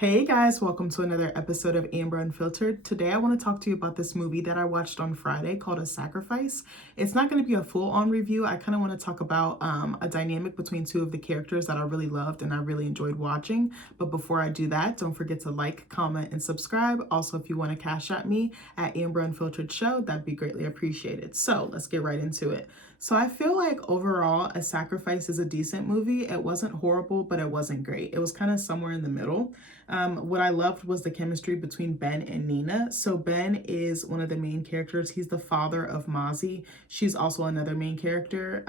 Hey guys, welcome to another episode of Amber Unfiltered. Today I want to talk to you about this movie that I watched on Friday called A Sacrifice. It's not going to be a full-on review. I kind of want to talk about a dynamic between two of the characters that I really loved and I really enjoyed watching. But before I do that, don't forget to like, comment, and subscribe. Also, if you want to cash at me at AmberUnfilteredShow, that'd be greatly appreciated. So let's get right into it. So I feel like overall, A Sacrifice is a decent movie. It wasn't horrible, but it wasn't great. It was kind of somewhere in the middle. What I loved was the chemistry between Ben and Nina. So Ben is one of the main characters. He's the father of Mozzie. She's also another main character.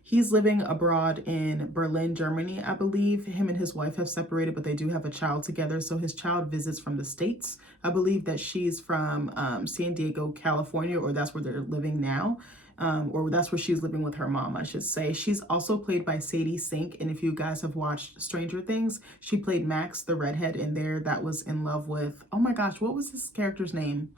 He's living abroad in Berlin, Germany, I believe. Him and his wife have separated, but they do have a child together. So his child visits from the States. I believe that she's from San Diego, California, or that's where they're living now. Or that's where she's living with her mom, I should say. She's also played by Sadie Sink, and if you guys have watched Stranger Things, she played Max, the redhead in there that was in love with, oh my gosh, what was this character's name?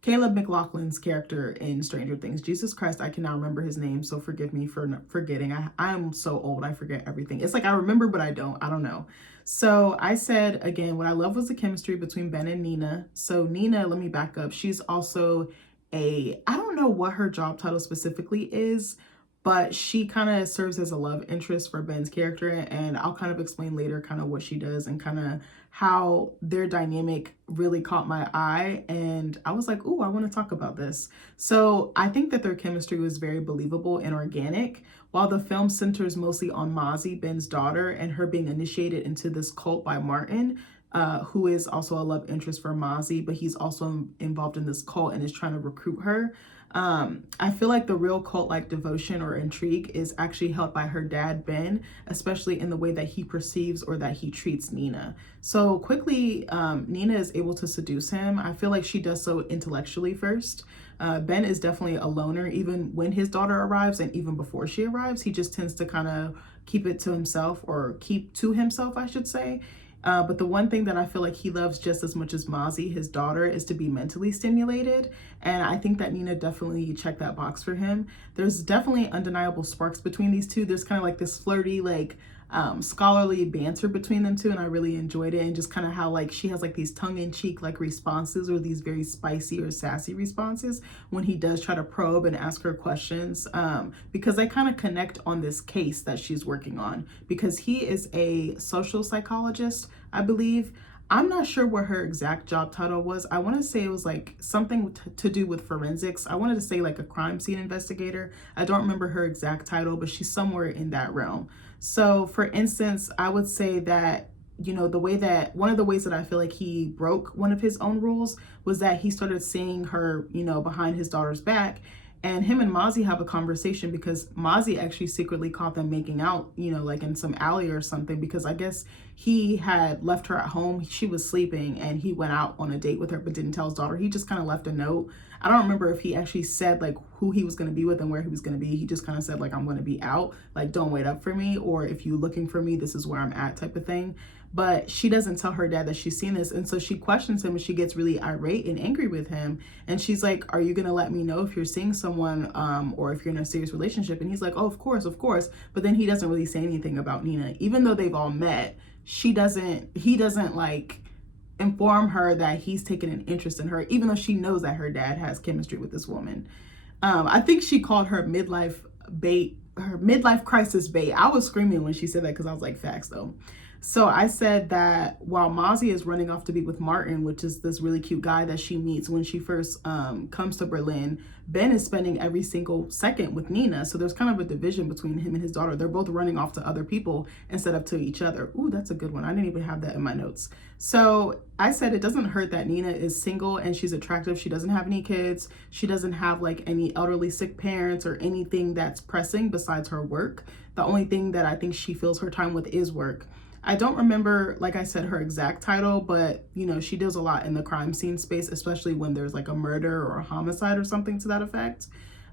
Caleb McLaughlin's character in Stranger Things. Jesus Christ, I cannot remember his name, so forgive me for forgetting. I'm so old, I forget everything. It's like I remember, but I don't know. So I said, again, what I love was the chemistry between Ben and Nina. So Nina, let me back up. She's also I don't know what her job title specifically is, but she kind of serves as a love interest for Ben's character, and I'll kind of explain later kind of what she does and kind of how their dynamic really caught my eye, and I was like, ooh, I want to talk about this. So I think that their chemistry was very believable and organic. While the film centers mostly on Mozzie, Ben's daughter, and her being initiated into this cult by Martin, who is also a love interest for Mozzie, but he's also involved in this cult and is trying to recruit her. I feel like the real cult-like devotion or intrigue is actually held by her dad, Ben, especially in the way that he perceives or that he treats Nina. So quickly, Nina is able to seduce him. I feel like she does so intellectually first. Ben is definitely a loner, even when his daughter arrives and even before she arrives. He just tends to kind of keep it to himself, or keep to himself, I should say. But the one thing that I feel like he loves just as much as Mozzie, his daughter, is to be mentally stimulated. And I think that Nina definitely checked that box for him. There's definitely undeniable sparks between these two. There's kind of like this flirty, like scholarly banter between them two, and I really enjoyed it. And just kind of how like she has like these tongue-in-cheek like responses, or these very spicy or sassy responses when he does try to probe and ask her questions, because they kind of connect on this case that she's working on, because he is a social psychologist, I believe. I'm not sure what her exact job title was. I want to say it was like something to do with forensics. I wanted to say like a crime scene investigator. I don't remember her exact title, but she's somewhere in that realm. So for instance, I would say that, you know, one of the ways that I feel like he broke one of his own rules was that he started seeing her, you know, behind his daughter's back. And him and Mozzie have a conversation, because Mozzie actually secretly caught them making out, you know, like in some alley or something, because I guess he had left her at home. She was sleeping and he went out on a date with her, but didn't tell his daughter. He just kind of left a note. I don't remember if he actually said like who he was going to be with and where he was going to be. He just kind of said like, I'm going to be out, like, don't wait up for me, or if you're looking for me, this is where I'm at, type of thing. But she doesn't tell her dad that she's seen this. And so she questions him and she gets really irate and angry with him. And she's like, are you going to let me know if you're seeing someone or if you're in a serious relationship? And he's like, oh, of course, of course. But then he doesn't really say anything about Nina. Even though they've all met, he doesn't like inform her that he's taken an interest in her, even though she knows that her dad has chemistry with this woman. I think she called her midlife crisis bait. I was screaming when she said that, because I was like, facts though. So I said that while Mozzie is running off to be with Martin, which is this really cute guy that she meets when she first comes to Berlin, Ben is spending every single second with Nina. So there's kind of a division between him and his daughter. They're both running off to other people instead of to each other. Ooh, that's a good one. I didn't even have that in my notes. So I said it doesn't hurt that Nina is single and she's attractive. She doesn't have any kids. She doesn't have like any elderly sick parents or anything that's pressing besides her work. The only thing that I think she fills her time with is work. I don't remember, like I said, her exact title, but, you know, she does a lot in the crime scene space, especially when there's like a murder or a homicide or something to that effect.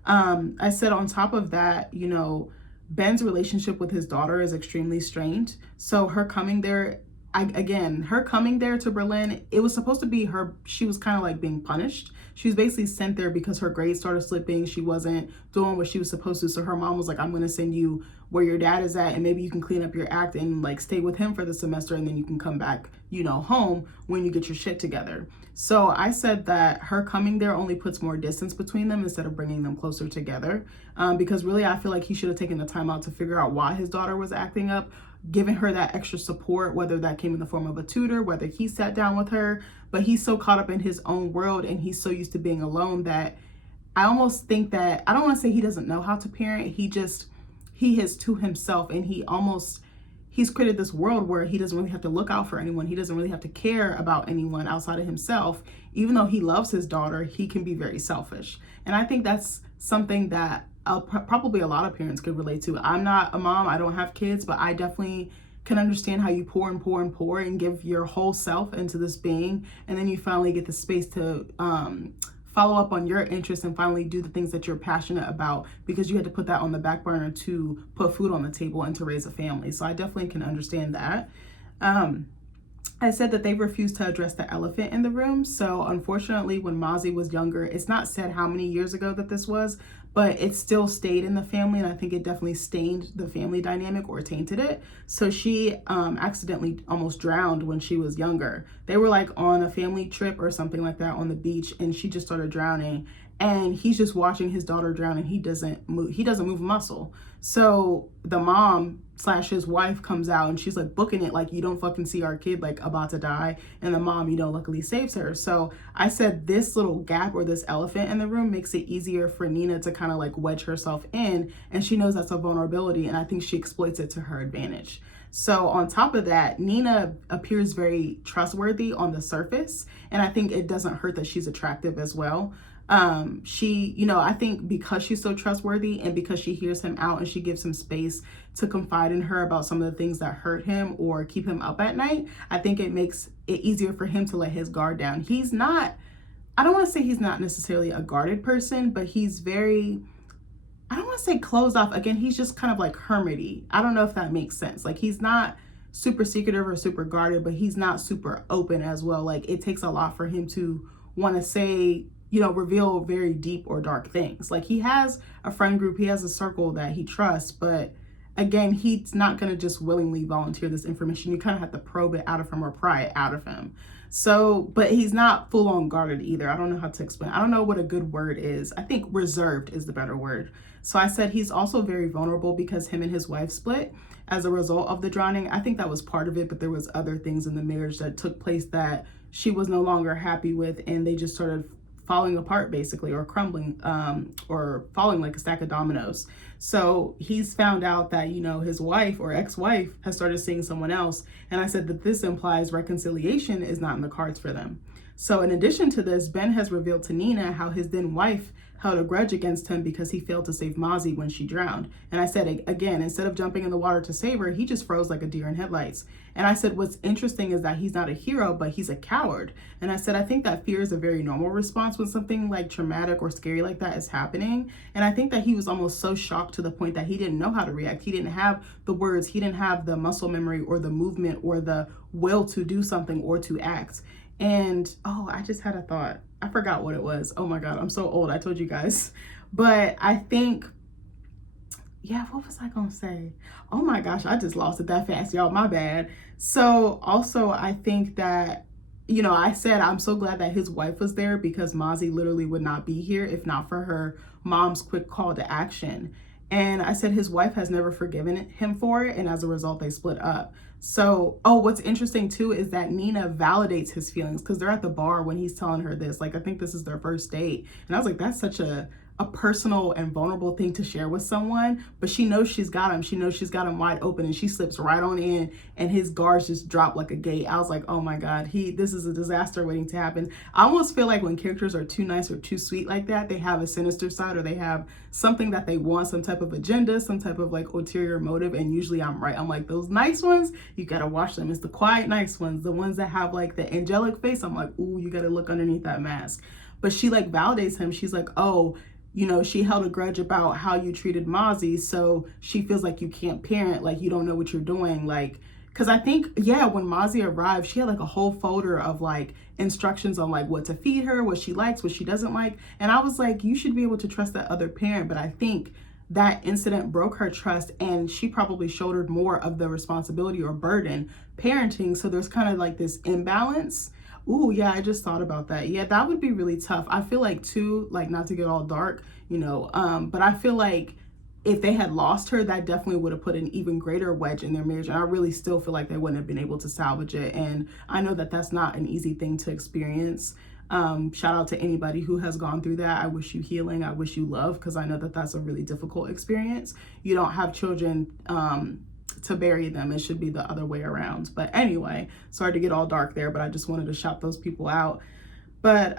I said on top of that, you know, Ben's relationship with his daughter is extremely strained. So her coming there, her coming there to Berlin, it was supposed to be she was kind of like being punished. She was basically sent there because her grades started slipping. She wasn't doing what she was supposed to. So her mom was like, I'm going to send you where your dad is at, and maybe you can clean up your act and like stay with him for the semester, and then you can come back, home when you get your shit together. So I said that her coming there only puts more distance between them instead of bringing them closer together. Because really, I feel like he should have taken the time out to figure out why his daughter was acting up, giving her that extra support, whether that came in the form of a tutor, whether he sat down with her. But he's so caught up in his own world and he's so used to being alone that I almost think that, I don't want to say he doesn't know how to parent. He is to himself, and he's created this world where he doesn't really have to look out for anyone. He doesn't really have to care about anyone outside of himself. Even though he loves his daughter, he can be very selfish. And I think that's something that probably a lot of parents could relate to. I'm not a mom, I don't have kids, but I definitely can understand how you pour and pour and pour and give your whole self into this being, and then you finally get the space to follow up on your interests and finally do the things that you're passionate about, because you had to put that on the back burner to put food on the table and to raise a family. So I definitely can understand that. I said that they refused to address the elephant in the room. So unfortunately, when Mozzie was younger, it's not said how many years ago that this was, but it still stayed in the family. And I think it definitely stained the family dynamic or tainted it. So she accidentally almost drowned when she was younger. They were like on a family trip or something like that on the beach, and she just started drowning. And he's just watching his daughter drown, and he doesn't move a muscle. So the mom / his wife comes out, and she's like booking it like, you don't fucking see our kid like about to die. And the mom, luckily saves her. So I said this little gap or this elephant in the room makes it easier for Nina to kind of like wedge herself in, and she knows that's a vulnerability, and I think she exploits it to her advantage. So on top of that, Nina appears very trustworthy on the surface, and I think it doesn't hurt that she's attractive as well. I think because she's so trustworthy and because she hears him out and she gives him space to confide in her about some of the things that hurt him or keep him up at night, I think it makes it easier for him to let his guard down. I don't want to say he's not necessarily a guarded person, but he's very, I don't want to say closed off. Again, he's just kind of like hermity. I don't know if that makes sense. Like, he's not super secretive or super guarded, but he's not super open as well. Like, it takes a lot for him to want to say, reveal very deep or dark things. Like, he has a friend group, he has a circle that he trusts, but again, he's not going to just willingly volunteer this information. You kind of have to probe it out of him or pry it out of him. So, but he's not full on guarded either. I don't know how to explain. I don't know what a good word is. I think reserved is the better word. So I said he's also very vulnerable because him and his wife split as a result of the drowning. I think that was part of it, but there was other things in the marriage that took place that she was no longer happy with, and they just started falling apart basically, or crumbling, or falling like a stack of dominoes. So he's found out that, his wife or ex-wife has started seeing someone else. And I said that this implies reconciliation is not in the cards for them. So in addition to this, Ben has revealed to Nina how his then wife held a grudge against him because he failed to save Mozzie when she drowned. And I said, again, instead of jumping in the water to save her, he just froze like a deer in headlights. And I said, what's interesting is that he's not a hero, but he's a coward. And I said, I think that fear is a very normal response when something like traumatic or scary like that is happening. And I think that he was almost so shocked to the point that he didn't know how to react. He didn't have the words, he didn't have the muscle memory or the movement or the will to do something or to act. And, I just had a thought. I forgot what it was. Oh my God, I'm so old. I told you guys. But I think, what was I going to say? Oh my gosh, I just lost it that fast, y'all. My bad. So also, I think that, I said I'm so glad that his wife was there because Mozzie literally would not be here if not for her mom's quick call to action. And I said his wife has never forgiven him for it, and as a result, they split up. So, what's interesting too is that Nina validates his feelings because they're at the bar when he's telling her this. Like, I think this is their first date. And I was like, that's such a personal and vulnerable thing to share with someone, but she knows she's got him. She knows she's got him wide open, and she slips right on in, and his guards just drop like a gate. I was like, oh my God, this is a disaster waiting to happen. I almost feel like when characters are too nice or too sweet like that, they have a sinister side, or they have something that they want, some type of agenda, some type of like ulterior motive. And usually I'm right. I'm like, those nice ones, you gotta watch them. It's the quiet nice ones, the ones that have like the angelic face. I'm like, ooh, you gotta look underneath that mask. But she like validates him. She's like, she held a grudge about how you treated Mozzie, so she feels like you can't parent, like you don't know what you're doing. Like, because I think, when Mozzie arrived, she had like a whole folder of like instructions on like what to feed her, what she likes, what she doesn't like. And I was like, you should be able to trust that other parent. But I think that incident broke her trust, and she probably shouldered more of the responsibility or burden parenting. So there's kind of like this imbalance. Ooh, yeah, I just thought about that. Yeah, that would be really tough. I feel like too, like not to get all dark, but I feel like if they had lost her, that definitely would have put an even greater wedge in their marriage. And I really still feel like they wouldn't have been able to salvage it. And I know that that's not an easy thing to experience. Shout out to anybody who has gone through that. I wish you healing. I wish you love, because I know that that's a really difficult experience. You don't have children to bury them. It should be the other way around. But anyway, sorry to get all dark there, but I just wanted to shout those people out. But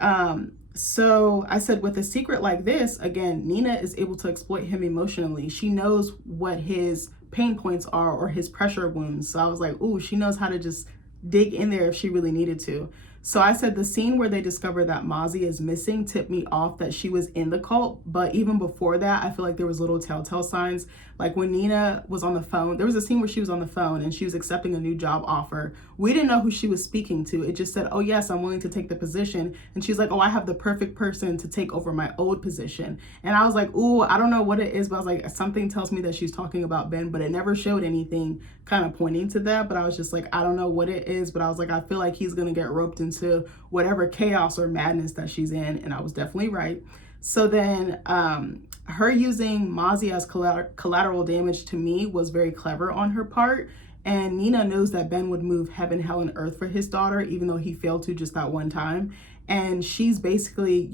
so I said, with a secret like this, again, Nina is able to exploit him emotionally. She knows what his pain points are or his pressure wounds. So I was like, ooh, she knows how to just dig in there if she really needed to. So I said the scene where they discover that Mozzie is missing tipped me off that she was in the cult. But even before that, I feel like there was little telltale signs. Like when Nina was on the phone, there was a scene where she was on the phone and she was accepting a new job offer. We didn't know who she was speaking to. It just said, oh yes, I'm willing to take the position. And she's like, oh, I have the perfect person to take over my old position. And I was like, ooh, I don't know what it is, but I was like, something tells me that she's talking about Ben, but it never showed anything kind of pointing to that. But I was just like, I don't know what it is, but I was like, I feel like he's going to get roped into whatever chaos or madness that she's in. And I was definitely right. So then her using Mozzie as collateral damage to me was very clever on her part. And Nina knows that Ben would move heaven, hell, and earth for his daughter, even though he failed to just that one time. And she's basically,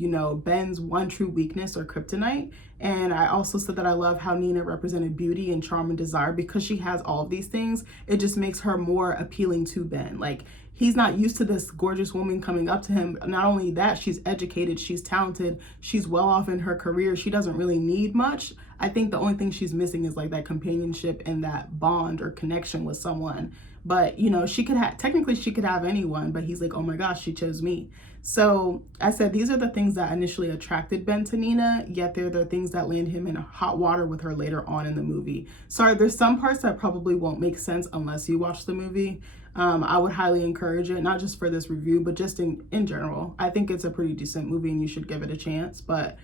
Ben's one true weakness or kryptonite. And I also said that I love how Nina represented beauty and charm and desire. Because she has all of these things, it just makes her more appealing to Ben. Like, he's not used to this gorgeous woman coming up to him. Not only that, she's educated, she's talented, she's well off in her career. She doesn't really need much. I think the only thing she's missing is like that companionship and that bond or connection with someone. But, she could have, technically she could have anyone, but he's like, oh my gosh, she chose me. So I said, these are the things that initially attracted Ben to Nina, yet they're the things that land him in hot water with her later on in the movie. Sorry, there's some parts that probably won't make sense unless you watch the movie. I would highly encourage it, not just for this review, but just in general. I think it's a pretty decent movie and you should give it a chance. But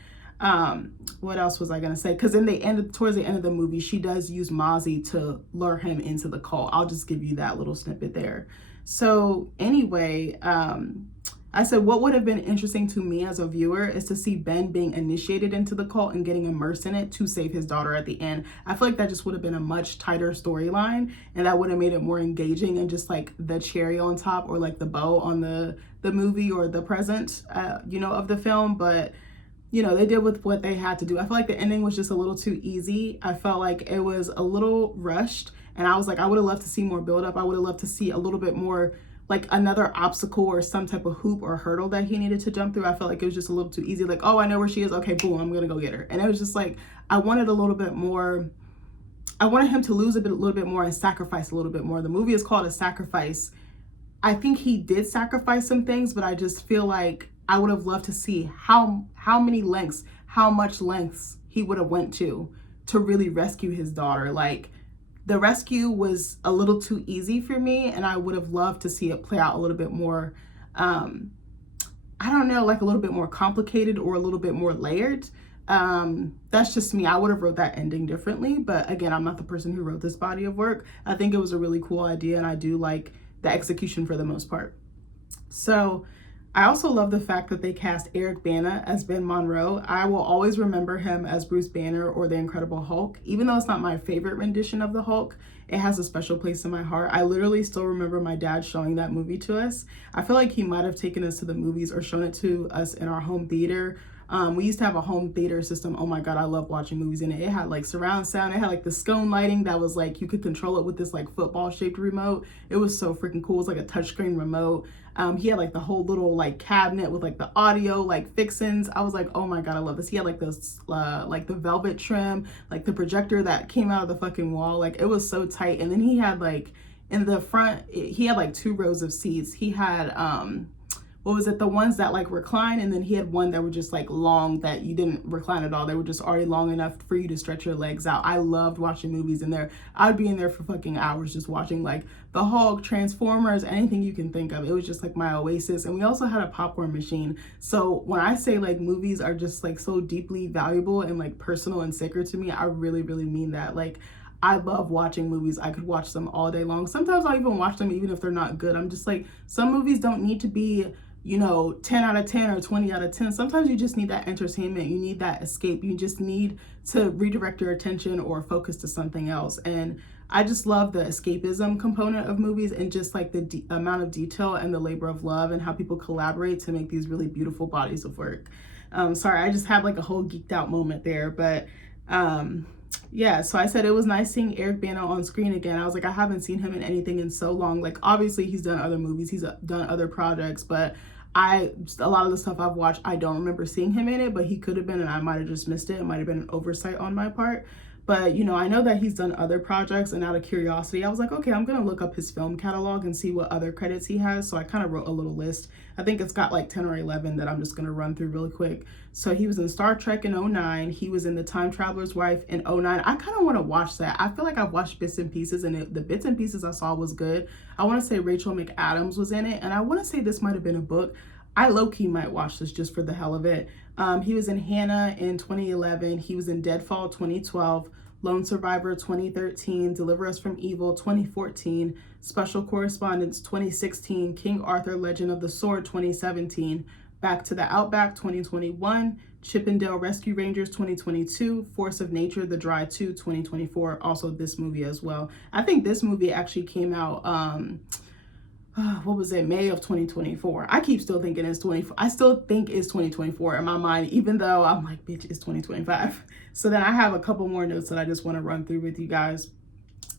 what else was I gonna say? Because towards the end of the movie, she does use Mozzie to lure him into the cult. I'll just give you that little snippet there. So anyway, I said what would have been interesting to me as a viewer is to see Ben being initiated into the cult and getting immersed in it to save his daughter at the end. I feel like that just would have been a much tighter storyline, and that would have made it more engaging and just like the cherry on top, or like the bow on the movie or the present, of the film. But they did with what they had to do. I feel like the ending was just a little too easy. I felt like it was a little rushed, and I was like, I would have loved to see more build up. I would have loved to see a little bit more, like another obstacle or some type of hoop or hurdle that he needed to jump through. I felt like it was just a little too easy. Like, oh, I know where she is. Okay, boom, I'm gonna go get her. And it was just like, I wanted a little bit more. I wanted him to lose a little bit more and sacrifice a little bit more. The movie is called A Sacrifice. I think he did sacrifice some things, but I just feel like I would have loved to see how much lengths he would have went to really rescue his daughter. Like, the rescue was a little too easy for me, and I would have loved to see it play out a little bit more, I don't know, like a little bit more complicated or a little bit more layered. That's just me. I would have wrote that ending differently, but again, I'm not the person who wrote this body of work. I think it was a really cool idea, and I do like the execution for the most part. So I also love the fact that they cast Eric Bana as Ben Monroe. I will always remember him as Bruce Banner or the Incredible Hulk. Even though it's not my favorite rendition of the Hulk, it has a special place in my heart. I literally still remember my dad showing that movie to us. I feel like he might have taken us to the movies or shown it to us in our home theater. We used to have a home theater system. Oh my God, I love watching movies in it. It had like surround sound. It had like the scone lighting that was like, you could control it with this like football shaped remote. It was so freaking cool. It was like a touchscreen remote. He had like the whole little like cabinet with like the audio like fixins. I was like, oh my God, I love this. He had like this like the velvet trim, like the projector that came out of the fucking wall. Like, it was so tight. And then he had like in the front, he had like 2 rows of seats. He had what was it, the ones that like recline, and then he had one that were just like long that you didn't recline at all. They were just already long enough for you to stretch your legs out. I loved watching movies in there. I'd be in there for fucking hours just watching like the Hulk, Transformers, anything you can think of. It was just like my oasis. And we also had a popcorn machine. So when I say like movies are just like so deeply valuable and like personal and sacred to me, I really, really mean that. Like, I love watching movies. I could watch them all day long. Sometimes I'll even watch them even if they're not good. I'm just like, some movies don't need to be, you know, 10 out of 10 or 20 out of 10. Sometimes you just need that entertainment. You need that escape. You just need to redirect your attention or focus to something else. And I just love the escapism component of movies, and just like the amount of detail and the labor of love and how people collaborate to make these really beautiful bodies of work. Sorry, I just had like a whole geeked out moment there, but yeah, so I said it was nice seeing Eric Bana on screen again. I was like, I haven't seen him in anything in so long. Like, obviously he's done other movies, he's done other projects, but a lot of the stuff I've watched, I don't remember seeing him in it, but he could have been, and I might have just missed it. It might have been an oversight on my part. But, you know, I know that he's done other projects, and out of curiosity, I was like, okay, I'm going to look up his film catalog and see what other credits he has. So I kind of wrote a little list. I think it's got like 10 or 11 that I'm just going to run through really quick. So he was in Star Trek in 09. He was in The Time Traveler's Wife in 09. I kind of want to watch that. I feel like I've watched bits and pieces, and the bits and pieces I saw was good. I want to say Rachel McAdams was in it, and I want to say this might have been a book. I low-key might watch this just for the hell of it. He was in Hannah in 2011. He was in Deadfall 2012. Lone Survivor 2013, Deliver Us from Evil 2014, Special Correspondence 2016, King Arthur Legend of the Sword 2017, Back to the Outback 2021, Chippendale Rescue Rangers 2022, Force of Nature The Dry 2 2024, also this movie as well. I think this movie actually came out what was it, May of 2024. I keep still thinking it's 24. I still think it's 2024 in my mind, even though I'm like, bitch, it's 2025. So then I have a couple more notes that I just want to run through with you guys.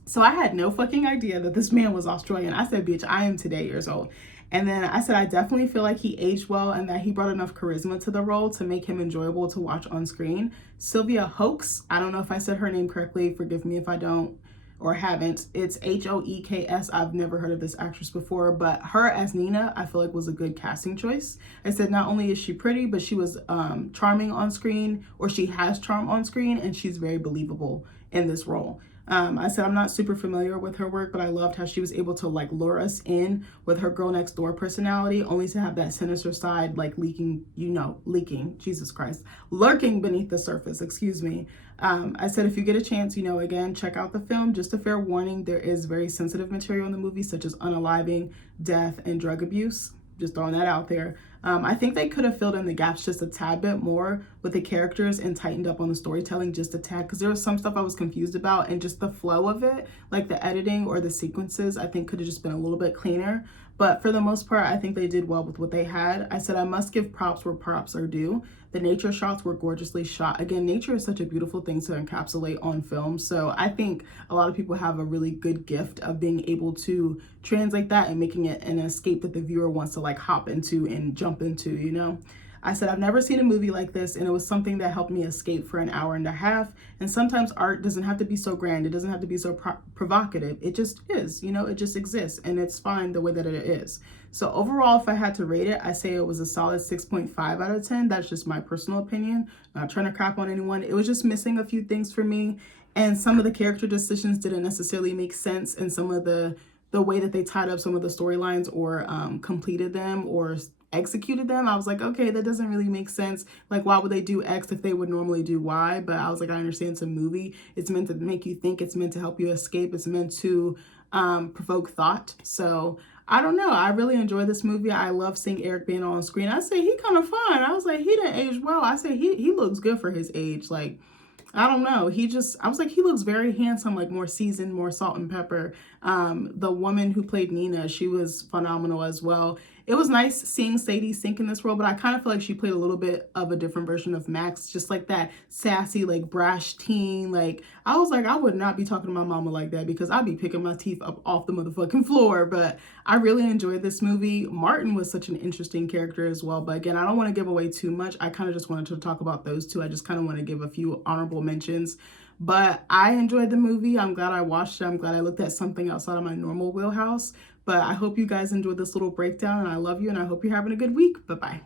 So I had no fucking idea that this man was Australian. I said, bitch, I am today years old. And then I said, I definitely feel like he aged well and that he brought enough charisma to the role to make him enjoyable to watch on screen. Sylvia Hoeks, I don't know if I said her name correctly. Forgive me if I don't or haven't. It's Hoeks. I've never heard of this actress before, but her as Nina, I feel like was a good casting choice. I said not only is she pretty, but she was charming on screen, or she has charm on screen, and she's very believable in this role. I said I'm not super familiar with her work, but I loved how she was able to like lure us in with her girl next door personality, only to have that sinister side like leaking, Jesus Christ, lurking beneath the surface, excuse me. I said if you get a chance, again, check out the film. Just a fair warning, there is very sensitive material in the movie, such as unaliving, death, and drug abuse. Just throwing that out there. I think they could have filled in the gaps just a tad bit more with the characters and tightened up on the storytelling just a tad, because there was some stuff I was confused about, and just the flow of it, like the editing or the sequences, I think could have just been a little bit cleaner. But for the most part, I think they did well with what they had. I said I must give props where props are due. The nature shots were gorgeously shot. Again, nature is such a beautiful thing to encapsulate on film. So I think a lot of people have a really good gift of being able to translate that and making it an escape that the viewer wants to like hop into and jump into, I said, I've never seen a movie like this, and it was something that helped me escape for an hour and a half. And sometimes art doesn't have to be so grand. It doesn't have to be so provocative. It just is, it just exists, and it's fine the way that it is. So overall, if I had to rate it, I say it was a solid 6.5 out of 10. That's just my personal opinion. Not trying to crap on anyone. It was just missing a few things for me. And some of the character decisions didn't necessarily make sense, and some of the way that they tied up some of the storylines or completed them or executed them, I was like, okay, that doesn't really make sense. Like, why would they do X if they would normally do Y? But I was like, I understand it's a movie. It's meant to make you think. It's meant to help you escape. It's meant to provoke thought. So I don't know. I really enjoyed this movie. I love seeing Eric Bana on screen. I say he kind of fine. I was like, he didn't age well. I say he looks good for his age. Like, I don't know. I was like, he looks very handsome, like more seasoned, more salt and pepper. The woman who played Nina, she was phenomenal as well. It was nice seeing Sadie Sink in this role, but I kind of feel like she played a little bit of a different version of Max, just like that sassy, like brash teen. Like, I was like, I would not be talking to my mama like that, because I'd be picking my teeth up off the motherfucking floor. But I really enjoyed this movie. Martin was such an interesting character as well. But again, I don't want to give away too much. I kind of just wanted to talk about those two. I just kind of want to give a few honorable mentions. But I enjoyed the movie. I'm glad I watched it. I'm glad I looked at something outside of my normal wheelhouse. But I hope you guys enjoyed this little breakdown, and I love you, and I hope you're having a good week. Bye-bye.